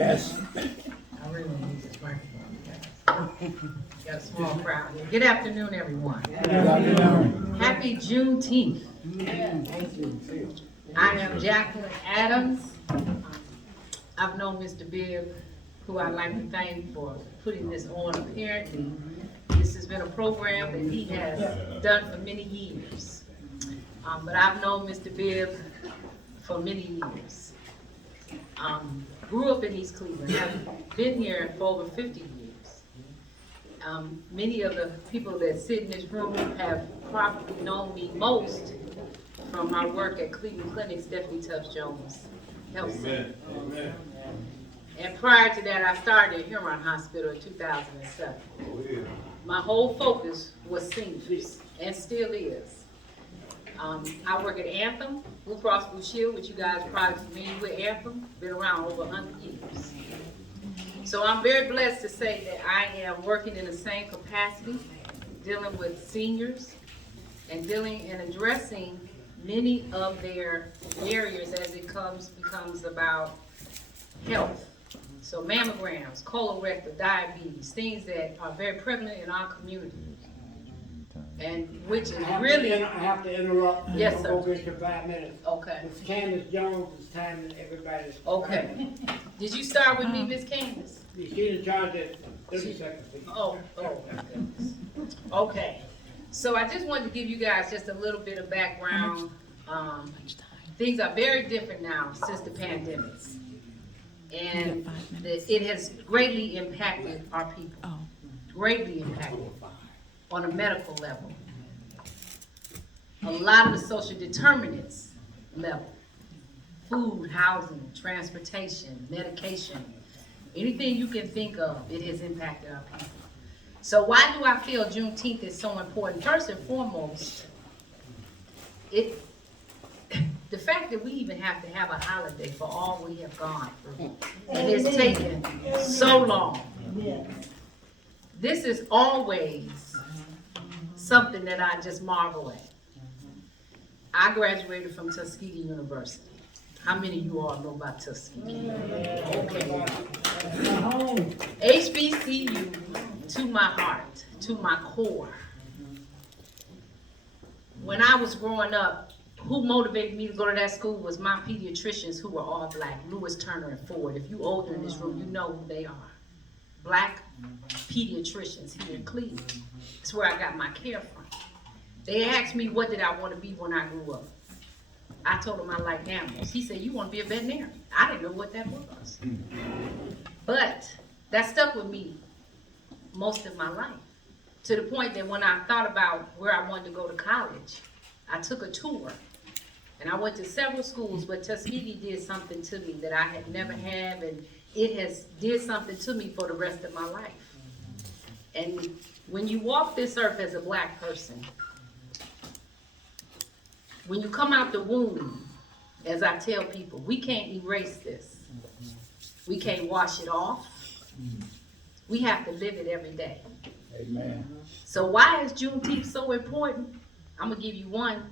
Yes. I really need this microphone, guys. Got a small crowd here. Good afternoon, everyone. Good afternoon. Happy Juneteenth. I am Jacqueline Adams. I've known Mr. Bibb, who I'd like to thank for putting this on. Apparently, this has been a program that he has done for many years. But I've known Mr. Bibb for many years. Grew up in East Cleveland. I've been here for over 50 years. Many of the people that sit in this room have probably known me most from my work at Cleveland Clinic, Stephanie Tubbs Jones Health Center. Amen. And prior to that, I started at Huron Hospital in 2007. My whole focus was seniors, and still is. I work at Anthem, Blue Cross Blue Shield, which you guys are probably familiar with. Anthem, been around over 100 years. So I'm very blessed to say that I am working in the same capacity, dealing with seniors and dealing and addressing many of their barriers as it becomes about health. So mammograms, colorectal, diabetes, things that are very prevalent in our community. And which is really... I have to interrupt. Yes, sir. Over for 5 minutes. Okay. Ms. Candace Jones is timing everybody's. Okay. Did you start with me, Miss Candace? She's in charge at 30 seconds. Please. Oh, my goodness. Okay. So I just wanted to give you guys just a little bit of background. Things are very different now since the pandemics. And it has greatly impacted our people. Greatly impacted on a medical level. A lot of the social determinants level. Food, housing, transportation, medication, anything you can think of, it has impacted our people. So why do I feel Juneteenth is so important? First and foremost, the fact that we even have to have a holiday for all we have gone through, and it's taken so long. This is always something that I just marvel at. I graduated from Tuskegee University. How many of you all know about Tuskegee? Okay. HBCU to my heart, to my core. When I was growing up, who motivated me to go to that school was my pediatricians, who were all black, Lewis, Turner, and Ford. If you older in this room, you know who they are. Black pediatricians here in Cleveland. That's where I got my care from. They asked me, what did I want to be when I grew up? I told him I like animals. He said, you want to be a veterinarian? I didn't know what that was. But that stuck with me most of my life, to the point that when I thought about where I wanted to go to college, I took a tour. And I went to several schools, but Tuskegee did something to me that I had never had, and it has did something to me for the rest of my life. And when you walk this earth as a black person, when you come out the womb, as I tell people, we can't erase this. We can't wash it off. We have to live it every day. Amen. So why is Juneteenth so important? I'm going to give you one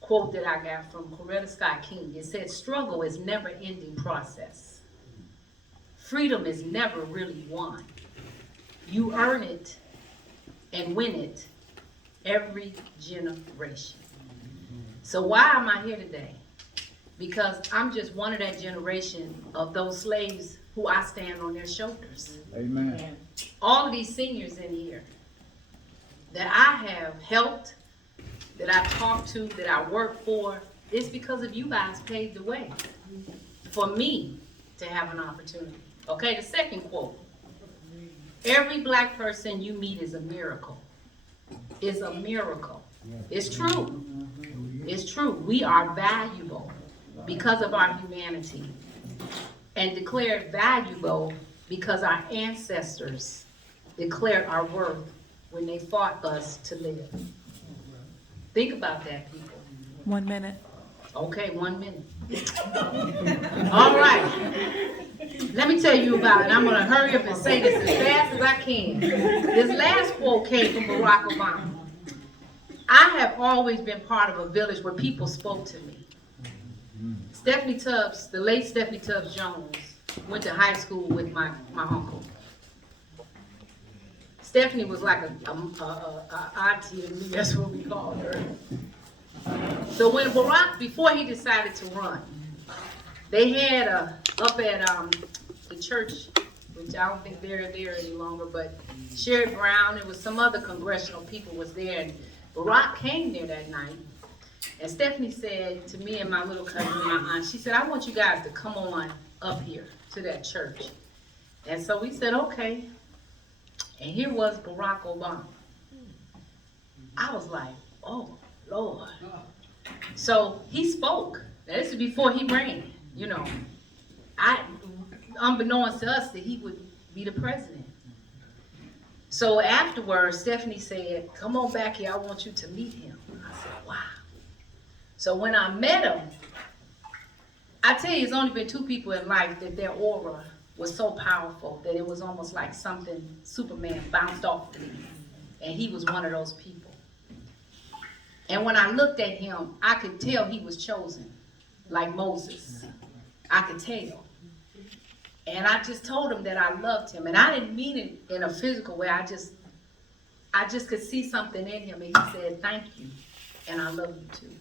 quote that I got from Coretta Scott King. It said, struggle is never-ending process. Freedom is never really won. You earn it and win it every generation. So why am I here today? Because I'm just one of that generation of those slaves who I stand on their shoulders. Amen. All of these seniors in here that I have helped, that I talked to, that I work for, it's because of you guys paved the way for me to have an opportunity. Okay, the second quote. Every black person you meet is a miracle. It's a miracle. It's true. It's true. We are valuable because of our humanity, and declared valuable because our ancestors declared our worth when they fought us to live. Think about that, people. 1 minute. Okay, 1 minute. All right. Let me tell you about it. I'm going to hurry up and say this as fast as I can. This last quote came from Barack Obama. I have always been part of a village where people spoke to me. Stephanie Tubbs, the late Stephanie Tubbs Jones, went to high school with my uncle. Stephanie was like a auntie to me, that's what we called her. So when Barack, before he decided to run, they had up at the church, which I don't think they're there any longer, but Sherry Brown, and was some other congressional people was there, and Barack came there that night. And Stephanie said to me and my little cousin, my aunt, she said, I want you guys to come on up here to that church. And so we said, okay. And here was Barack Obama. I was like, oh, Lord. So he spoke. Now, this is before he ran, you know. Unbeknownst to us that he would be the president. So afterwards, Stephanie said, come on back here, I want you to meet him. I said, wow. So when I met him, I tell you, it's only been 2 people in life that their aura was so powerful that it was almost like something Superman bounced off of me. And he was one of those people. And when I looked at him, I could tell he was chosen, like Moses. I could tell. And I just told him that I loved him. And I didn't mean it in a physical way. I just could see something in him. And he said, thank you. And I love you too.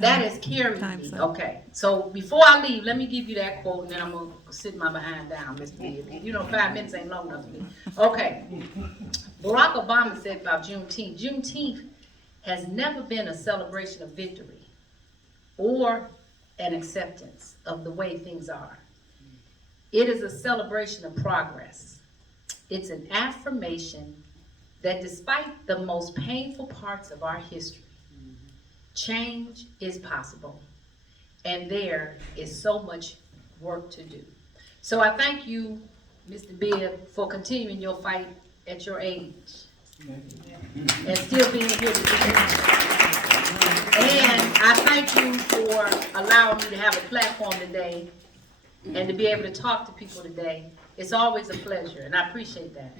That has carried me. Okay. So before I leave, let me give you that quote, and then I'm going to sit my behind down, Mr. Bibb. You know, 5 minutes ain't long enough for me. Okay. Barack Obama said about Juneteenth, Juneteenth has never been a celebration of victory or an acceptance of the way things are. It is a celebration of progress. It's an affirmation that despite the most painful parts of our history, change is possible, and there is so much work to do. So I thank you, Mr. Bibb, for continuing your fight at your age and still being here today. And I thank you for allowing me to have a platform today and to be able to talk to people today. It's always a pleasure, and I appreciate that.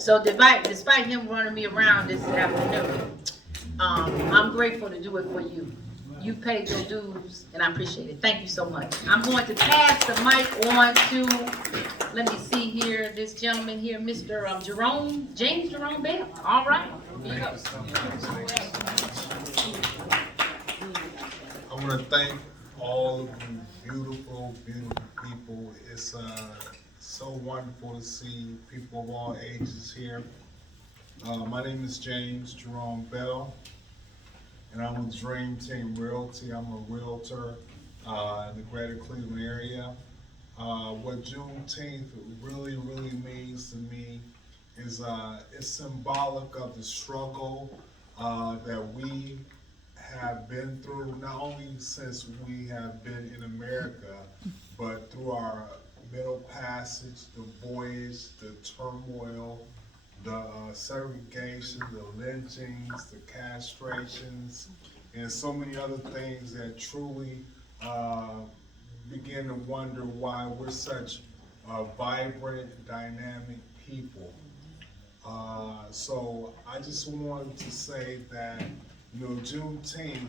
So despite him running me around this afternoon, I'm grateful to do it for you. You paid your dues, and I appreciate it. Thank you so much. I'm going to pass the mic on to, let me see here, this gentleman here, Mr. James Jerome Bibb. All right. Here you go. I want to thank all of you beautiful, beautiful people. It's so wonderful to see people of all ages here. My name is James Jerome Bell, and I'm with Dream Team Realty. I'm a realtor in the greater Cleveland area. What Juneteenth really, really means to me is it's symbolic of the struggle that we have been through, not only since we have been in America, but through our middle passage, the voyage, the turmoil, the segregation, the lynchings, the castrations, and so many other things that truly begin to wonder why we're such vibrant, dynamic people. So I just wanted to say that, you know, Juneteenth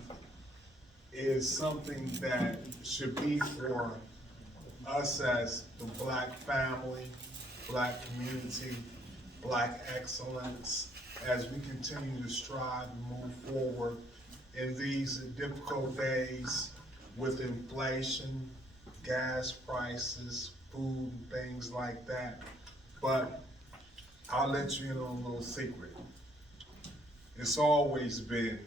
is something that should be for us as the Black family, Black community, Black excellence, as we continue to strive and move forward in these difficult days with inflation, gas prices, food, and things like that. But I'll let you in on a little secret. It's always been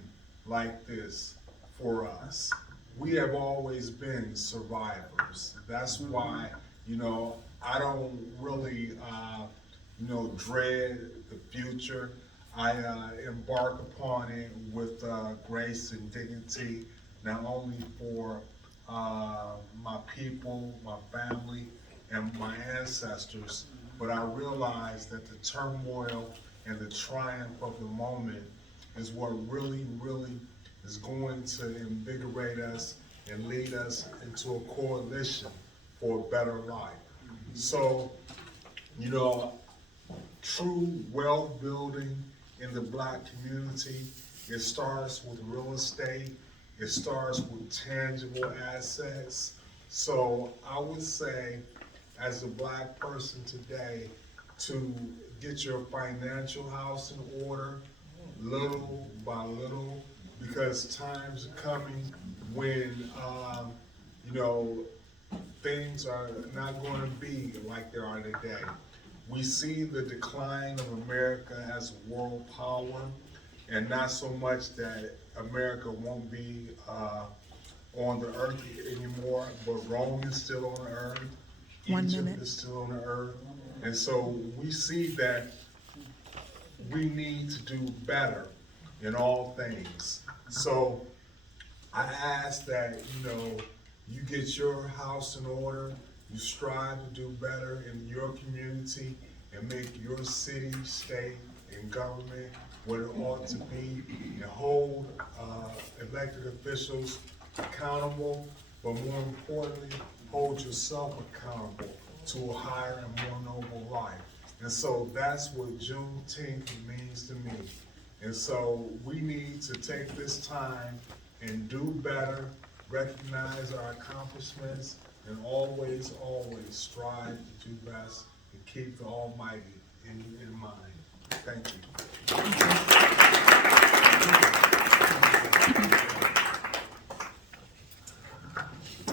like this for us. We have always been survivors. That's why, you know, I don't really, dread the future. I embark upon it with grace and dignity, not only for my people, my family, and my ancestors, but I realize that the turmoil and the triumph of the moment is what really, really is going to invigorate us and lead us into a coalition for a better life. So, you know, true wealth building in the Black community, it starts with real estate, it starts with tangible assets. So I would say as a black person today to get your financial house in order, little by little, because times are coming when, you know, things are not going to be like they are today. We see the decline of America as a world power, and not so much that America won't be on the earth anymore, but Rome is still on the earth. 1 Egypt minute. is still on the earth. And so we see that we need to do better in all things. So I ask that, you know, you get your house in order, you strive to do better in your community and make your city, state, and government what it ought to be, and hold elected officials accountable, but more importantly, hold yourself accountable to a higher and more noble life. And so that's what Juneteenth means to me. And so we need to take this time and do better, recognize our accomplishments, and always, always strive to do best and keep the Almighty in mind. Thank you.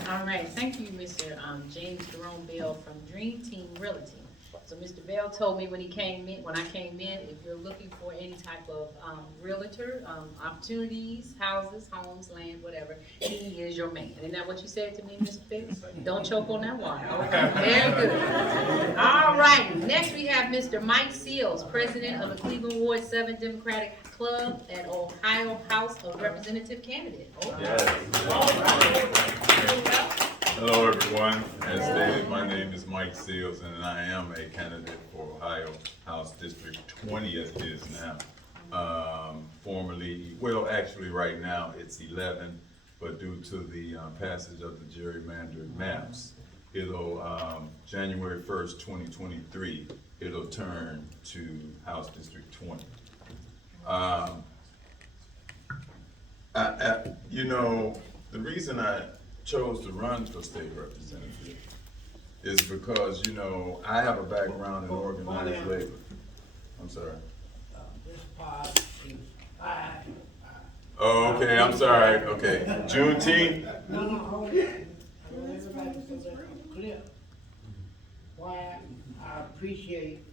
All right, thank you, Mr. James Jerome Bell from Dream Team Realty. So Mr. Bell told me when I came in, if you're looking for any type of realtor, opportunities, houses, homes, land, whatever, he is your man. Isn't that what you said to me, Mr. Fitz? Don't choke on that water. Okay, very good. All right, next we have Mr. Mike Seals, President of the Cleveland Ward 7 Democratic Club and Ohio House of Representative candidate. Hello, everyone. As stated, my name is Mike Seals, and I am a candidate for Ohio House District 20 as it is now. Formerly, well, actually right now it's 11, but due to the passage of the gerrymandered maps, it'll, January 1st, 2023, it'll turn to House District 20. You know, the reason I chose to run for state representative is because, you know, I have a background in organized labor. I'm sorry. This part is five. Oh, okay, I'm sorry, okay. Juneteenth? No, hold on. Everybody put that clear. Why I appreciate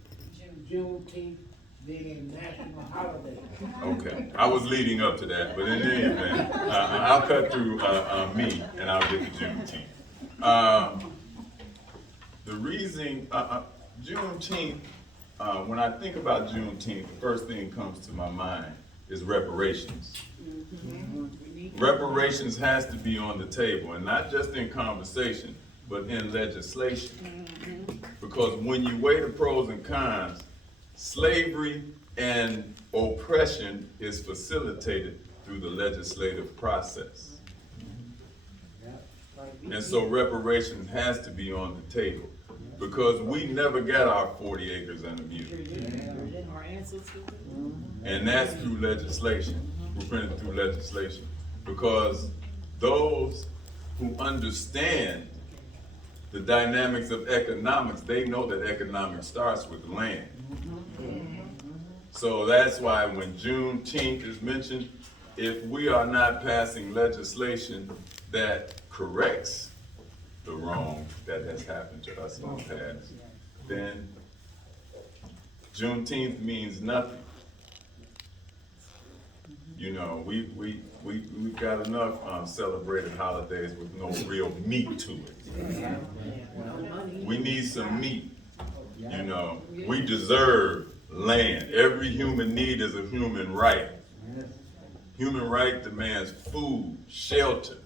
Juneteenth being a national holiday. Okay, I was leading up to that, but in any event, I'll cut through me and I'll get to Juneteenth. The reason, Juneteenth, when I think about Juneteenth, the first thing that comes to my mind is reparations. Reparations has to be on the table, and not just in conversation, but in legislation. Because when you weigh the pros and cons, slavery and oppression is facilitated through the legislative process. And so reparations has to be on the table because we never got our 40 acres and a mule. And that's through legislation. We're printed through legislation because those who understand the dynamics of economics, they know that economics starts with land. So that's why when Juneteenth is mentioned, if we are not passing legislation that corrects the wrong that has happened to us in the past, then Juneteenth means nothing. You know, we've got enough celebrated holidays with no real meat to it. We need some meat. You know, we deserve land. Every human need is a human right. Human right demands food, shelter.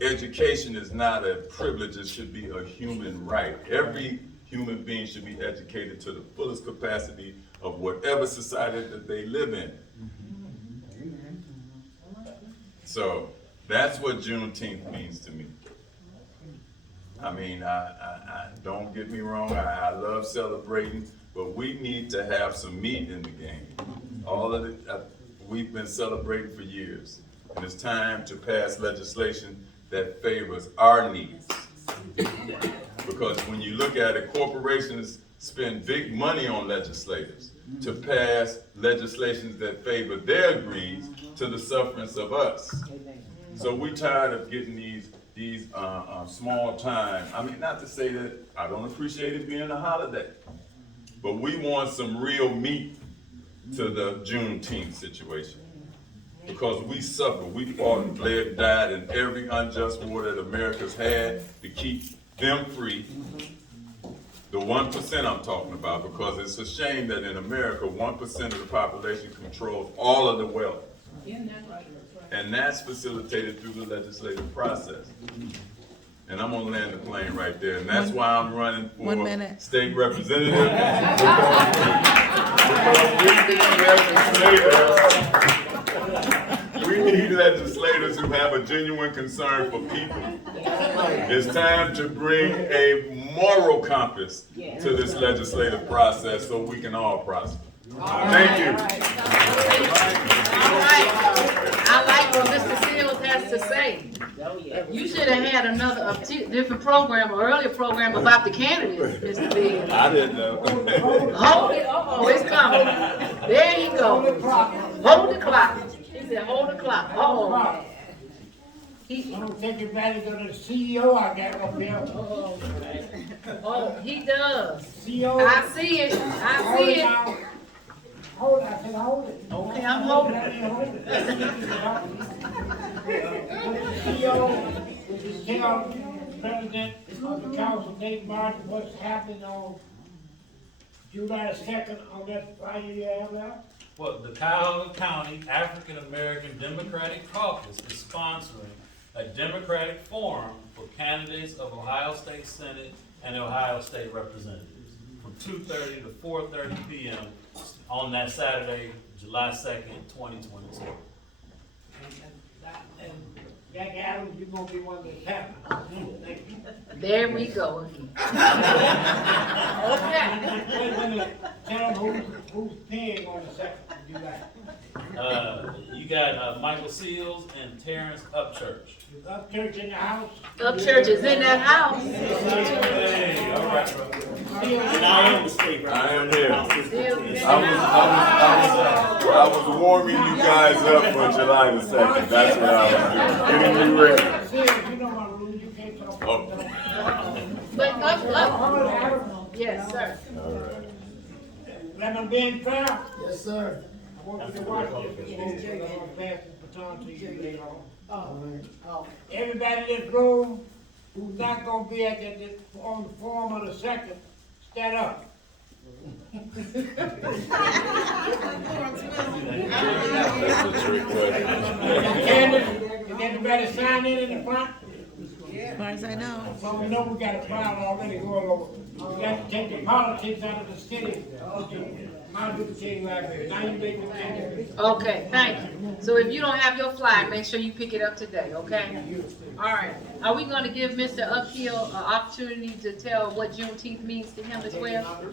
Education is not a privilege, it should be a human right. Every human being should be educated to the fullest capacity of whatever society that they live in. So that's what Juneteenth means to me. I mean, I don't get me wrong, I love celebrating, but we need to have some meat in the game. All of it, we've been celebrating for years, and it's time to pass legislation that favors our needs. because when you look at it, corporations spend big money on legislators to pass legislations that favor their greeds to the sufferance of us. So we tired of getting these small time, I mean, not to say that I don't appreciate it being a holiday, but we want some real meat to the Juneteenth situation. Because we suffer, we fought and bled, died in every unjust war that America's had to keep them free. The 1% I'm talking about, because it's a shame that in America, 1% of the population controls all of the wealth. And that's facilitated through the legislative process. And I'm gonna land the plane right there, and that's why I'm running for state representative. Because we need legislators who have a genuine concern for people. It's time to bring a moral compass to this legislative process so we can all prosper. Thank you. I like what Mr. Seals has to say. You should have had another, different program, or earlier program about the candidates, Mr. Bibb. I didn't know. Hold it, it's coming. There you go. Hold the clock. He said, hold the clock. Uh-oh. I'm gonna take advantage of the CEO I got up here. Oh, he does. CEO. I see it. I see it. Hold it, I said hold it. Okay, I'm holding it. CEO, would you tell President of the Council, Dave Martin, what's happening on July 2nd on that Friday you have there? Well, the Cuyahoga County African American Democratic Caucus is sponsoring a Democratic forum for candidates of Ohio State Senate and Ohio State Representatives from 2:30 to 4:30 p.m. on that Saturday, July 2nd, 2022. And Jack Adams, you're gonna be one that's happening. Thank you. There we go again. Okay. Wait, tell them who's paying on the 2nd of July. You got Michael Seals and Terrence Upchurch. Upchurch in the house? Upchurch is in that house. Hey, all right, bro. And I am the state I am here. Still I was warming you guys up for July the 2nd. That's what I was doing. Getting you ready. You know my rules, you can't talk. Oh. But up. Yes, sir. Lemon bean fair? Yes, sir. I want you to watch this. I'm gonna pass this baton to you later on. Everybody in this room who's not gonna be at on the forum of the 2nd, stand up. That's a trick question. Candace, is everybody signed in the front? As far as I know. So we know we got a crowd already going over. We got to take the politics out of the city. Martin Luther King Library. Now you make them change. Okay, thank you. So if you don't have your flag, make sure you pick it up today, okay? All right. Are we gonna give Mr. Uphill an opportunity to tell what Juneteenth means to him as well? I'm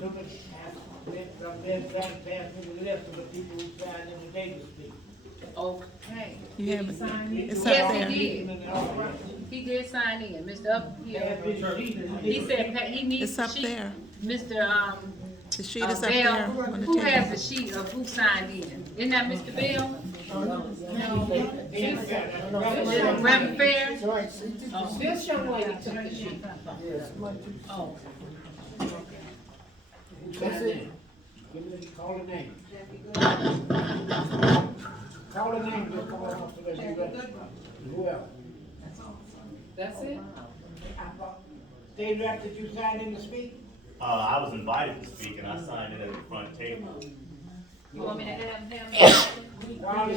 then trying to pass me the list of the people who signed in today to speak. Okay. You have it. It's up Yes, there. he did. He did sign in, Mr. Uphill. He said he needs It's the up sheet. there. Mr. The sheet is up Bell, there on the who has table. the sheet of who signed in? Isn't that Mr. Bell? Reverend Fair? This young lady took the sheet. Oh. Who signed in? Call the name. Call the name, just come on up so that you ready. Who else? That's it? Dave, after you signed in to speak? I was invited to speak and I signed it at the front table. You want me to have him? While we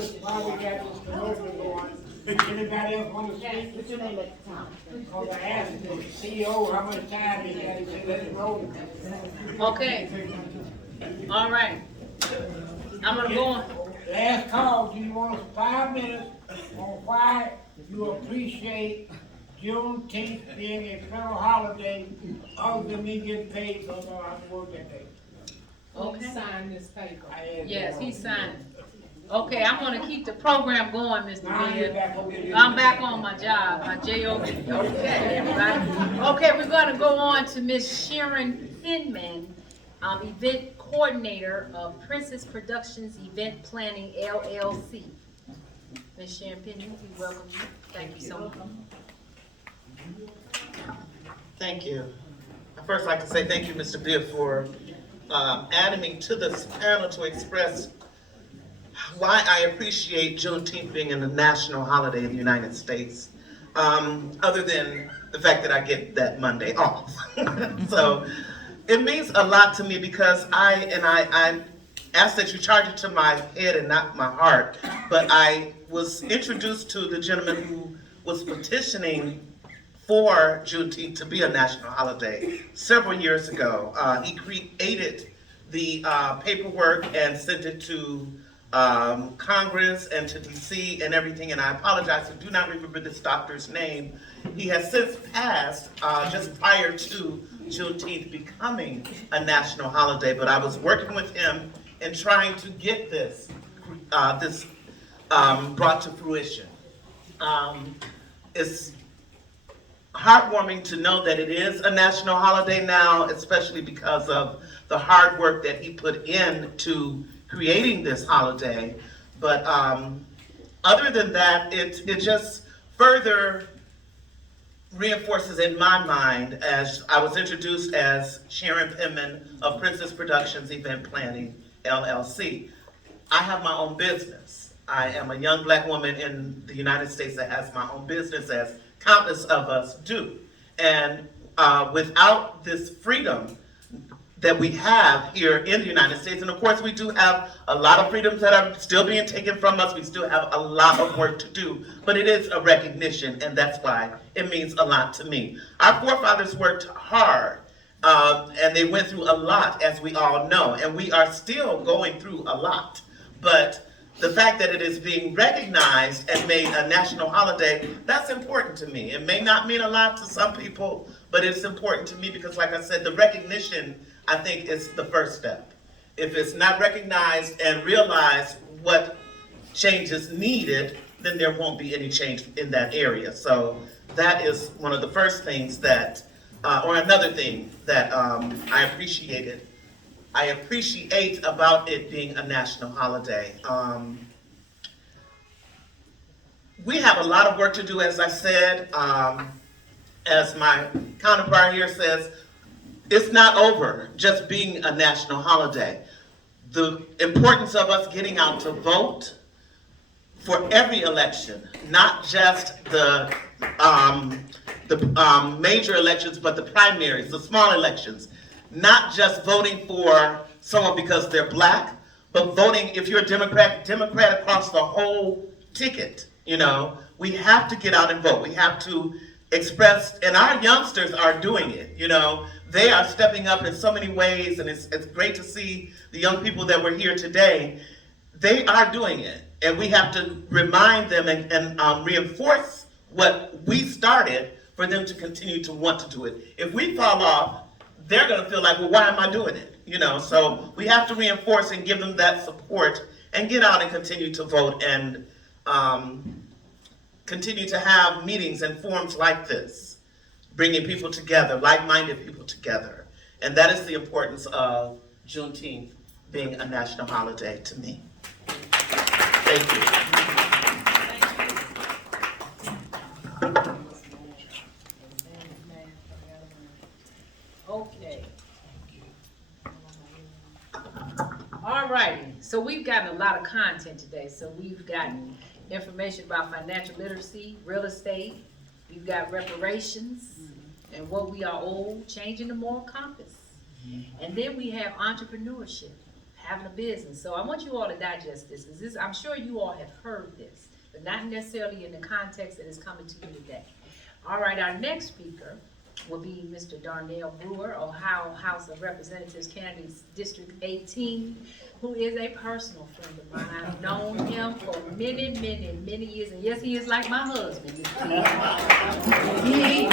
got this commercial going, anybody else want to speak? What's your name at the time? Because I asked the CEO how much time he got, he said, let it roll. Okay. All right. I'm gonna go on. Last call, do you want us 5 minutes on why you appreciate Juneteenth being a federal holiday other than me getting paid because I have to work that day? Okay. Sign this paper. I asked Yes, you. he signed. Okay, I'm gonna keep the program going, Mr. Now you're Bibb. back over there. I'm back on my job, my job. Okay, everybody. Okay, we're gonna go on to Miss Sharon Hinman, event coordinator of Princess Productions Event Planning LLC. Miss Sharon Hinman, we welcome you. Thank you so much. Thank you. I'd first like to say thank you, Mr. Bibb, for adding me to this panel to express why I appreciate Juneteenth being a national holiday in the United States, other than the fact that I get that Monday off. So it means a lot to me because I ask that you charge it to my head and not my heart, but I was introduced to the gentleman who was petitioning for Juneteenth to be a national holiday several years ago. He created the paperwork and sent it to Congress and to DC and everything, and I apologize, I do not remember this doctor's name. He has since passed just prior to Juneteenth becoming a national holiday, but I was working with him and trying to get this brought to fruition. It's heartwarming to know that it is a national holiday now, especially because of the hard work that he put into creating this holiday. But other than that, it just further reinforces in my mind, as I was introduced as Sharon Hinman of Princess Productions Event Planning LLC. I have my own business. I am a young black woman in the United States that has my own business, as countless of us do. And without this freedom that we have here in the United States, and of course we do have a lot of freedoms that are still being taken from us, we still have a lot of work to do, but it is a recognition, and that's why it means a lot to me. Our forefathers worked hard, and they went through a lot, as we all know, and we are still going through a lot. But the fact that it is being recognized and made a national holiday, that's important to me. It may not mean a lot to some people, but it's important to me because, like I said, the recognition, I think, is the first step. If it's not recognized and realized what change is needed, then there won't be any change in that area. So that is one of the first things that, or another thing that I appreciate about it being a national holiday. We have a lot of work to do, as I said. As my counterpart here says, it's not over just being a national holiday. The importance of us getting out to vote for every election, not just the major elections, but the primaries, the small elections. Not just voting for someone because they're black, but voting, if you're a Democrat across the whole ticket. You know, we have to get out and vote. We have to express, and our youngsters are doing it. You know, they are stepping up in so many ways, and it's great to see the young people that were here today. They are doing it, and we have to remind them and reinforce what we started for them to continue to want to do it. If we fall off, they're going to feel like, well, why am I doing it? You know, so we have to reinforce and give them that support and get out and continue to vote and continue to have meetings and forums like this, bringing people together, like-minded people together. And that is the importance of Juneteenth being a national holiday to me. Thank you. Okay. All righty, so we've gotten a lot of content today. So we've gotten information about financial literacy, real estate, we've got reparations, and what we are owed, changing the moral compass. And then we have entrepreneurship, having a business. So I want you all to digest this, because I'm sure you all have heard this, but not necessarily in the context that is coming to you today. All right, our next speaker will be Mr. Darnell Brewer, Ohio House of Representatives candidate District 18, who is a personal friend of mine. I've known him for many, many, many years, and yes, he is like my husband. He is.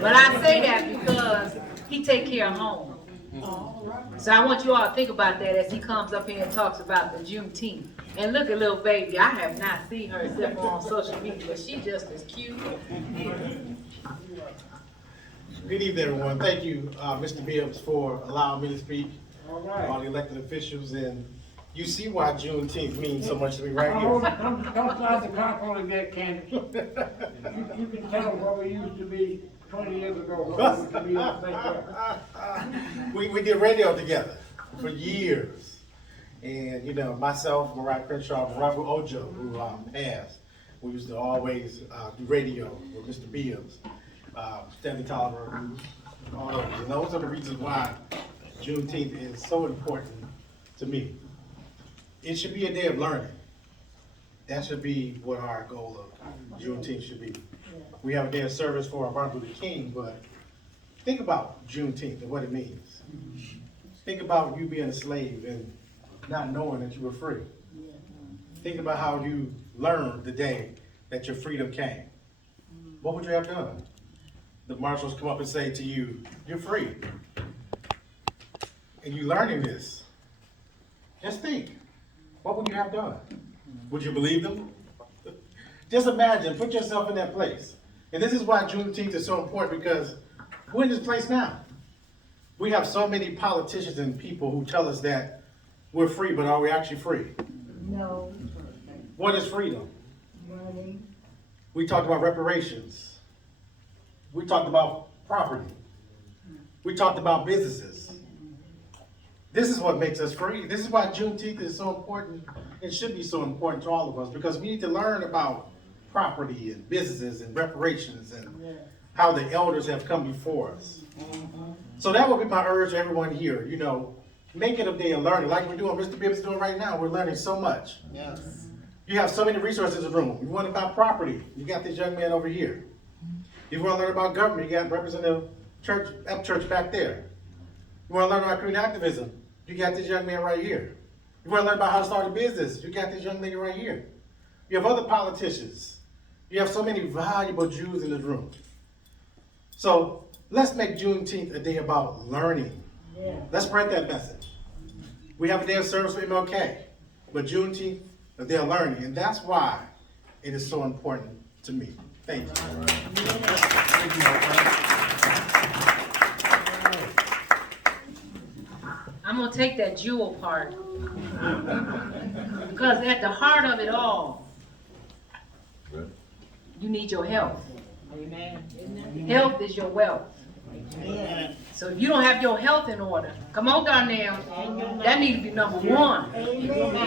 But I say that because he take care of home. So I want you all to think about that as he comes up here and talks about the Juneteenth. And look at little baby, I have not seen her except for on social media, but she just as cute. Good evening, everyone. Thank you, Mr. Bibbs, for allowing me to speak All right. on the elected officials, and you see why Juneteenth means so much to me right Don't here. start the clock on that, Candy. You can tell them what we used to be 20 years ago. What we used to be like that. We did radio together for years, and you know, myself, Mariah Crenshaw, Robert Ojo, who passed, we used to always do radio with Mr. Bibbs, Stanley Tolliver, all those. And those are the reasons why Juneteenth is so important to me. It should be a day of learning. That should be what our goal of Juneteenth should be. We have a day of service for Martin Luther King, but think about Juneteenth and what it means. Think about you being a slave and not knowing that you were free. Think about how you learned the day that your freedom came. What would you have done? The marshals come up and say to you, you're free. And you learning this. Just think, what would you have done? Would you believe them? Just imagine, put yourself in that place. And this is why Juneteenth is so important, because we're in this place now. We have so many politicians and people who tell us that we're free, but are we actually free? No. What is freedom? Money. We talked about reparations. We talked about property. We talked about businesses. This is what makes us free. This is why Juneteenth is so important. It should be so important to all of us, because we need to learn about property and businesses and reparations and how the elders have come before us. So that would be my urge to everyone here. You know, make it a day of learning, like we're doing. Mr. Bibb is doing right now. We're learning so much. Yes. You have so many resources in the room. You want to buy property, you got this young man over here. You want to learn about government, you got Representative Church back there. You want to learn about community activism, you got this young man right here. You want to learn about how to start a business, you got this young lady right here. You have other politicians. You have so many valuable Jews in this room. So let's make Juneteenth a day about learning. Yeah. Let's spread that message. We have a day of service for MLK, but Juneteenth, a day of learning, and that's why it is so important to me. Thank you. I'm gonna take that jewel part. Because at the heart of it all, you need your health. Health is your wealth. So if you don't have your health in order, come on down there, that needs to be number one.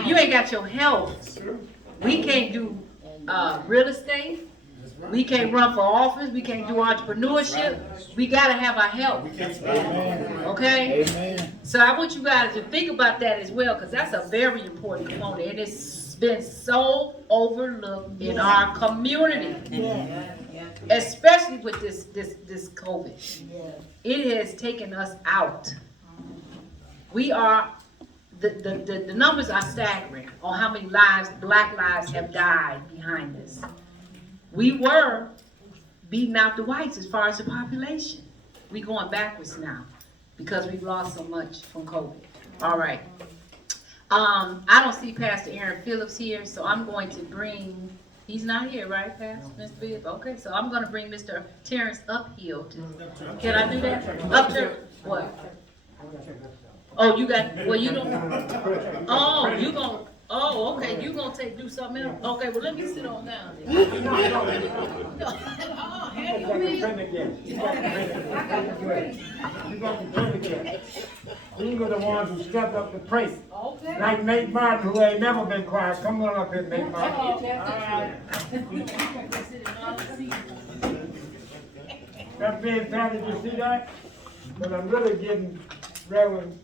You ain't got your health. We can't do real estate. We can't run for office. We can't do entrepreneurship. We gotta have our health. Okay? So I want you guys to think about that as well, because that's a very important component, and it's been so overlooked in our community, especially with this COVID. It has taken us out. We are the numbers are staggering on how many lives, black lives, have died behind this. We were beating out the whites as far as the population. We're going backwards now because we've lost so much from COVID. All right. I don't see Pastor Aaron Phillips here, so I'm going to bring, he's not here, right, Pastor? Mr. Bibb? Okay, so I'm going to bring Mr. Terrence Uphill. Can I do that? Up to, what? Oh, you got, well, you don't, oh, you going, oh, okay, you gonna do something else? Okay, well, let me sit on down there. Oh, hey, You got to turn again. You got to turn again. These are the ones who stepped up to pray. Okay. Like Nate Martin, who ain't never been quiet. Come on up here, Nate Martin. All right. That being said, did you see that? But I'm really getting Reverend,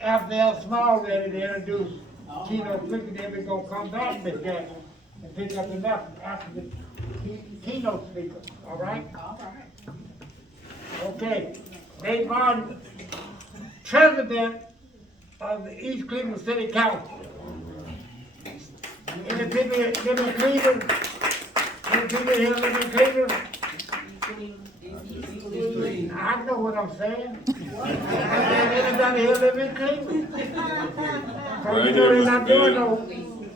after El Small ready to introduce Keno Flicker, then we're gonna come back, Miss Jackson, and pick up the next after the keynote speaker, all right? All right. Okay, Nate Martin, President of the East Cleveland City Council. Any people live in Cleveland? Any people here live in Cleveland? I know what I'm saying. Anybody here live in Cleveland? Cause you know they're not doing no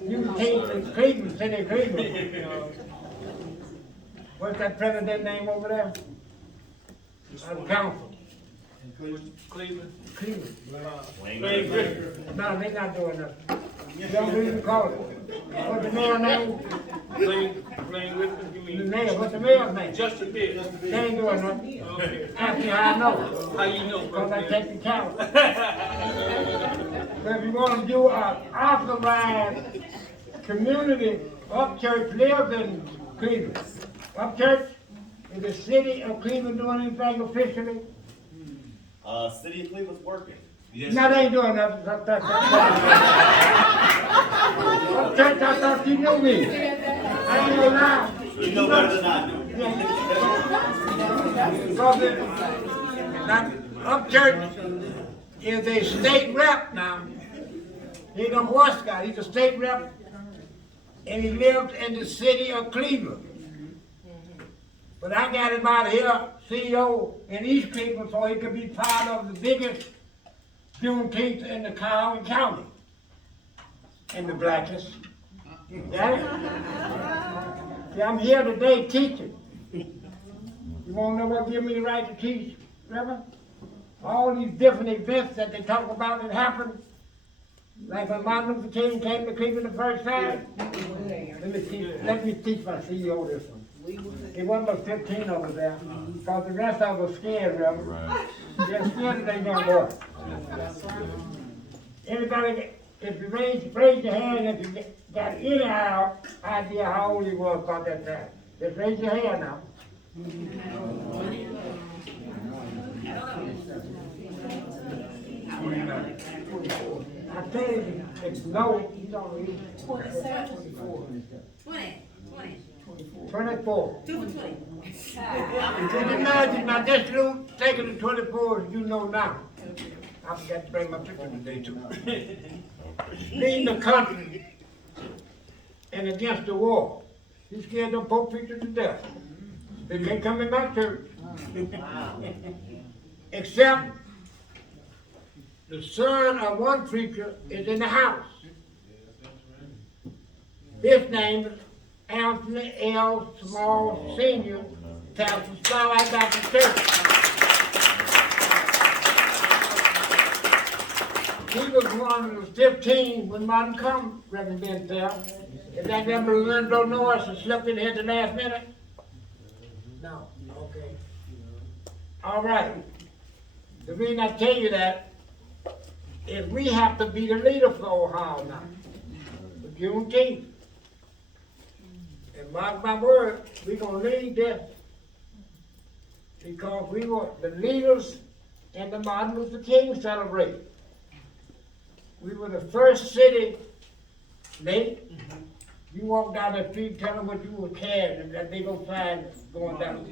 Juneteenth in Cleveland, city of Cleveland. What's that president name over there? Council. Cleveland. Cleveland. Wayne. No, they're not doing nothing. Don't even call it. What's the mayor's name? The mayor, what's the mayor's name? Justin Bibb. They ain't doing nothing. Ask me how I know. How you know? Because I take the count. But if you want to do an authorized community, Upchurch lives in Cleveland. Upchurch, is the city of Cleveland doing anything officially? City of Cleveland's working. No, they ain't doing nothing. Upchurch, I thought you knew me. I ain't gonna lie. You know better than I do. Now, Upchurch is a state rep now. He's a Boy Scout, he's a state rep, and he lives in the city of Cleveland. But I got him out here, CEO in East Cleveland, so he could be part of the biggest Juneteenth in the County, and the blackest. Yeah? See, I'm here today teaching. You wanna know what give me the right to teach, Reverend? All these different events that they talk about that happened, like when Martin Luther King came to Cleveland the first time. Let me teach my CEO this one. It wasn't but 15 of us there, because the rest of us were scared, Reverend. Right. They're scared that they don't work. Anybody, if you raise your hand, if you got any idea how old he was about that time, just raise your hand now. I tell you, if no, you don't read. 24. Can you imagine, now this little, taking the 24 as you know now. I forgot to bring my picture today too. Leading the country and against the war. He scared them poor preachers to death. They can't come in my church. Except the son of one preacher is in the house. His name is Anthony L. Small Sr., pastor of Starlight Baptist Church. He was one of the 15 when Martin come, Reverend Ben there. Is that Reverend Lorenzo Norris that slept in here at the last minute? No, okay. All right. The reason I tell you that is we have to be the leader for Ohio now, for Juneteenth. And mark my word, we're gonna lead this because we were the leaders in the Martin Luther King celebration. We were the first city, Nate. You walk down the street, tell them what you were carrying, and that they gonna find going down.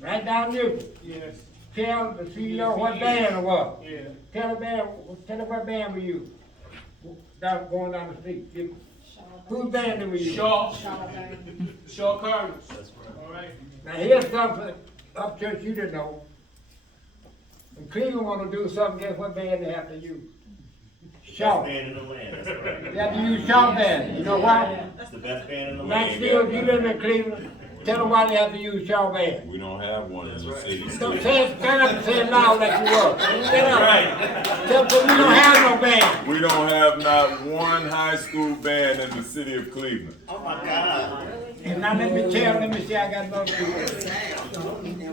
Right down there. Yes. Tell the CEO what band it was. Yeah. Tell them what band were you? Going down the street. Whose band were you? Shaw Cardinals. That's right. All right. Now here's something up church you didn't know. When Cleveland want to do something, guess what band they have to use? Shaw. Best band in the land, that's right. They have to use Shaw band. You know why? It's the best band in the Max land. Field, you live in Cleveland. Tell them why they have to use Shaw band. We don't have one in the city. Don't stand up and say it loud like you were. Stand up. Right. Tell them we don't have no band. We don't have not one high school band in the city of Cleveland. Oh my God. And now let me see, I got another people.